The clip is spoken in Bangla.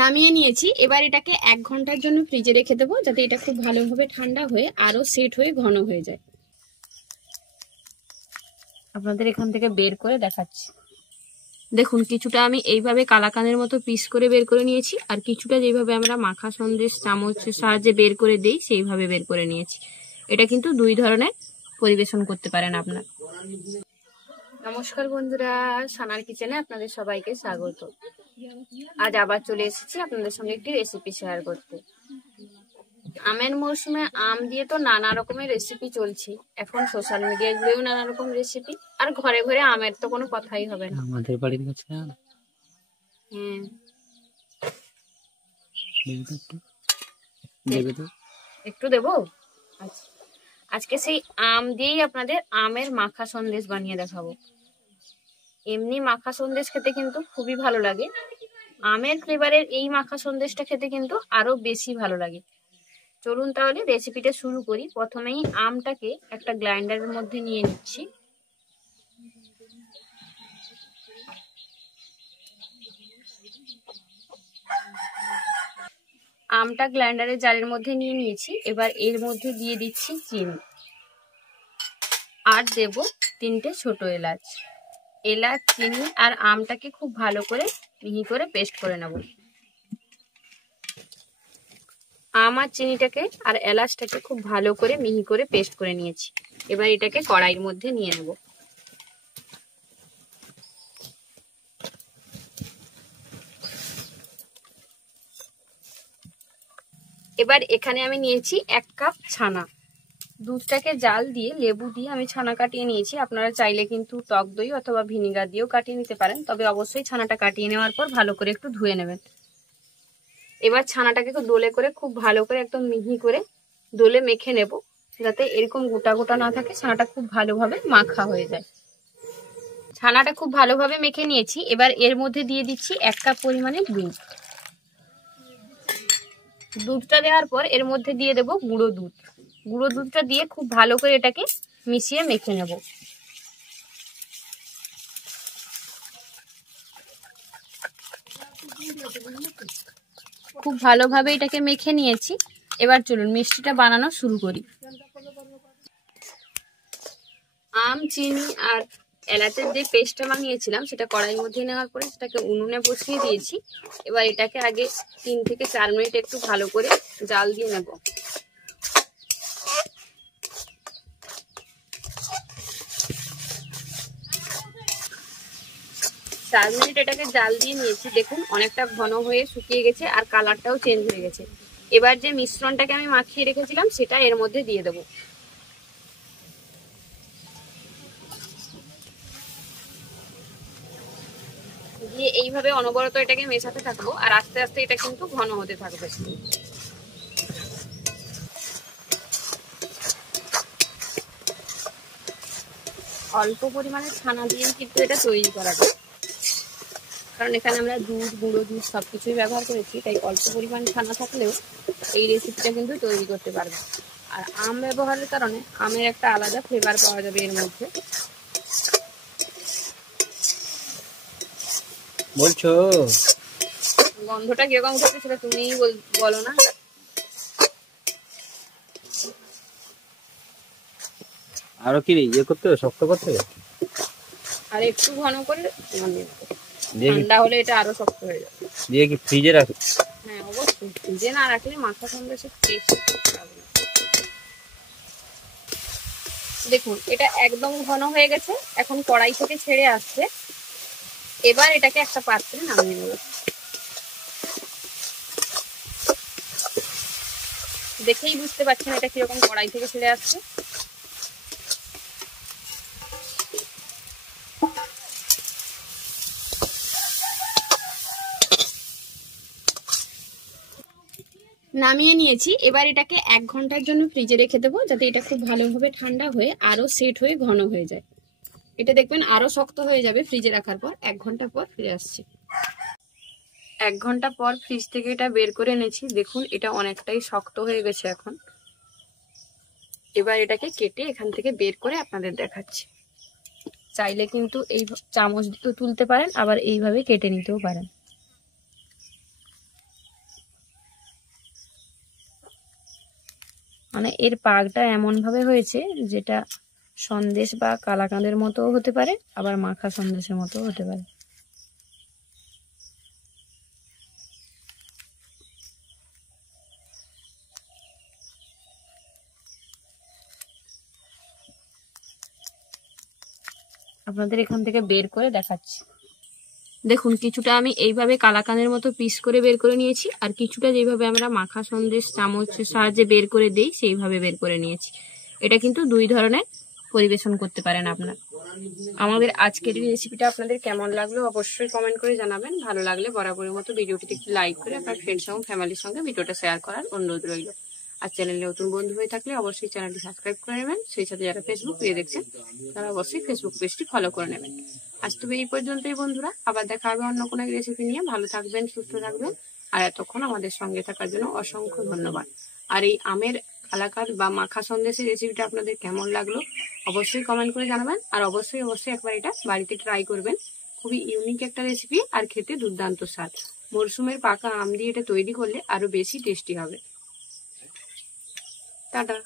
নামিয়ে নিয়েছি। এবার এটাকে 1 ঘন্টার জন্য ফ্রিজে রেখে দেবো, যাতে এটা খুব ভালোভাবে ঠান্ডা হয়ে আরো সেট হয়ে ঘন হয়ে যায়। আপনাদের এখান থেকে বের করে দেখাচ্ছি। দেখুন, কিছুটা আমি এইভাবে কালাকানের মতো পিস করে বের করে নিয়েছি, আর কিছুটা যেভাবে আমরা মাখা সন্দেশ চামচের সাহায্যে বের করে দেই সেইভাবে বের করে নিয়েছি। এটা কিন্তু 2 ধরনের পরিবেশন করতে পারেন আপনার। নমস্কার বন্ধুরা, সানার কিচেনে আপনাদের সবাইকে স্বাগত। আজ আবার চলে এসেছি আপনাদের সঙ্গে একটি রেসিপি শেয়ার করতে। আমের মরশুমে আম দিয়ে তো নানা রকমের রেসিপি চলছে এখন, সোশ্যাল মিডিয়া গুলোও নানা রকম রেসিপি, আর ঘরে ঘরে আমের তো কোনো কথাই হবে না। আমাদের বাড়ির কাছে একটু দেবো। আচ্ছা, আজকে সেই আম দিয়েই আপনাদের আমের মাখা সন্দেশ বানিয়ে দেখাবো। এমনি মাখা সন্দেশ খেতে কিন্তু খুবই ভালো লাগে, আমের ফ্লেভারের এই মাখা সন্দেশটা খেতে কিন্তু আরো বেশি ভালো লাগে। চলুন তাহলে রেসিপিটা শুরু করি। প্রথমেই আমটাকে একটা গ্রাইন্ডারের মধ্যে নিয়ে নিচ্ছি। আমটা গ্রাইন্ডারের জারের মধ্যে নিয়ে নিয়েছি। এবার এর মধ্যে দিয়ে দিচ্ছি চিনি, আর দেব 3টে ছোট এলাচ। এলাচ, চিনি আর আমটাকে খুব ভালো করে মিহি করে পেস্ট করে নেব। আম আর চিনিটাকে আর এলাচটাকে খুব ভালো করে মিহি করে পেস্ট করে নিয়েছি। এবার এটাকে কড়াইয়ের মধ্যে নিয়ে নেব। এবার এখানে আমি নিয়েছি 1 কাপ ছানা। দুধটাকে জাল দিয়ে লেবু দিয়ে আমি ছানা কাটিয়ে নিয়েছি। আপনারা চাইলে কিন্তু টক দই অথবা ভিনিগার দিয়েও কাটিয়ে নিতে পারেন, তবে অবশ্যই ছানাটা কাটিয়ে নেওয়ার পর ভালো করে একটু ধুয়ে নেবেন। এবার ছানাটাকে দোলে করে খুব ভালো করে একদম মিহি করে দোলে মেখে নেব, যাতে এরকম গোটা গোটা না থাকে, ছানাটা খুব ভালোভাবে মাখা হয়ে যায়। ছানাটা খুব ভালোভাবে মেখে নিয়েছি। এবার এর মধ্যে দিয়ে দিচ্ছি 1 কাপ পরিমাণে দুধ। দুধটা দেওয়ার পর এর মধ্যে দিয়ে দেব গুঁড়ো দুধ। গুঁড়ো দুধটা দিয়ে খুব ভালো করে এটাকে মিশিয়ে মেখে নেব। খুব ভালোভাবে এটাকে মেখে নিয়েছি। এবার চলুন মিষ্টিটা বানানো শুরু করি। আম, চিনি আর এলাচের যে পেস্টটা বানিয়েছিলাম সেটা কড়াইয়ের মধ্যে নেওয়ার পরে সেটাকে উনুনে বসিয়ে দিয়েছি। এবার এটাকে আগে 3 থেকে 4 মিনিট একটু ভালো করে জাল দিয়ে নেব। 4 মিনিট এটাকে জাল দিয়ে নিয়েছি। দেখুন অনেকটা ঘন হয়ে শুকিয়ে গেছে আর কালারটাও চেঞ্জ হয়ে গেছে। এবার যে মিশ্রণটাকে আমি মাখিয়ে রেখেছিলাম সেটা এর মধ্যে দিয়ে দেবো। দিয়ে এইভাবে অনবরত এটাকে মেশাতে থাকবো, আর আস্তে আস্তে এটা কিন্তু ঘন হতে থাকবে। অল্প পরিমাণে ছানা দিয়ে কিন্তু এটা তৈরি করা যায়, কারণ এখানে আমরা দুধ, গুঁড়ো দুধ সবকিছুই ব্যবহার করেছি, তাই অল্প পরিমাণ ছানা থাকলেও এই রেসিপিটা কিন্তু তৈরি করতে পারবে। আর আম ব্যবহারের কারণে আমের একটা আলাদা ফ্লেভার পাওয়া যাবে এর মধ্যে। বলছো গন্ধটা কিরকম উঠেছে সেটা তুমিই বলো না। আরো কি ইয়ে করতে হবে, শক্ত করতে হবে, আর একটু ঘন করে মানে ঠান্ডা হলে এটা আরো শক্ত হয়ে যাবে। দিয়ে কি ফ্রিজে রাখো? হ্যাঁ অবশ্যই, ফ্রিজে না রাখলে মাখা সন্দেশের টেস্ট হবে না। দেখুন এটা একদম ঘন হয়ে গেছে, এখন কড়াই থেকে ছেড়ে আসছে। এবার এটাকে একটা পাত্রে নামিয়ে নেব। দেখেই বুঝতে পারছেন এটা কিরকম কড়াই থেকে ছেড়ে আসছে। নামিয়ে নিয়েছি। এবার এটাকে 1 ঘন্টার জন্য ফ্রিজে রেখে দেবো, যাতে এটা খুব ভালোভাবে ঠান্ডা হয়ে আরো সেট হয়ে ঘন হয়ে যায়। এটা দেখবেন আরো শক্ত হয়ে যাবে ফ্রিজে রাখার পর। 1 ঘন্টা পর ফিরে আসছি। 1 ঘন্টা পর ফ্রিজ থেকে এটা বের করে এনেছি। দেখুন এটা অনেকটাই শক্ত হয়ে গেছে এখন। এবার এটাকে কেটে এখান থেকে বের করে আপনাদের দেখাচ্ছি। চাইলে কিন্তু এই চামচ দিয়ে তুলতে পারেন, আবার এইভাবে কেটে নিতেও পারেন। মানে এর পাগটা এমন ভাবে হয়েছে যেটা সন্দেশ বা কালাকাঁদের মতো হতে পারে, আবার মাখা সন্দেশের মতো হতে পারে। আপনাদের এখান থেকে বের করে দেখাচ্ছি। দেখুন কিছুটা আমি এইভাবে কালাকাঁদের মতো পিস করে বের করে নিয়েছি, আর কিছুটা যেভাবে আমরা মাখা সন্দেশ চামচের সাহায্যে বের করে দেই সেইভাবে বের করে নিয়েছি। এটা কিন্তু দুই ধরনের পরিবেশন করতে পারেন আপনার। আমাদের আজকের এই রেসিপিটা আপনাদের কেমন লাগলো অবশ্যই কমেন্ট করে জানাবেন। ভালো লাগলে বরাবরের মতো ভিডিওটিতে একটু লাইক করে আপনার ফ্রেন্ডস এবং ফ্যামিলির সঙ্গে ভিডিওটা শেয়ার করার অনুরোধ রইল। আর চ্যানেলে নতুন বন্ধু হয়ে থাকলে অবশ্যই চ্যানেলটি সাবস্ক্রাইব করে নেবেন। সেই সাথে যারা ফেসবুক পেজে দেখছেন তারা অবশ্যই ফেসবুক পেজটি ফলো করে নেবেন। আজ তবে এই পর্যন্তই বন্ধুরা, আবার দেখা হবে অন্য কোনো রেসিপি নিয়ে। ভালো থাকবেন, সুস্থ থাকবেন, আর এতক্ষণ আমাদের সঙ্গে থাকার জন্য অসংখ্য ধন্যবাদ। আর এই আমের কালাকাঁদ বা মাখা সন্দেশের রেসিপিটা আপনাদের কেমন লাগলো অবশ্যই কমেন্ট করে জানাবেন। আর অবশ্যই একবার এটা বাড়িতে ট্রাই করবেন। খুবই ইউনিক একটা রেসিপি আর খেতে দুর্দান্ত স্বাদ। মরশুমের পাকা আম দিয়ে এটা তৈরি করলে আরো বেশি টেস্টি হবে। টাটা।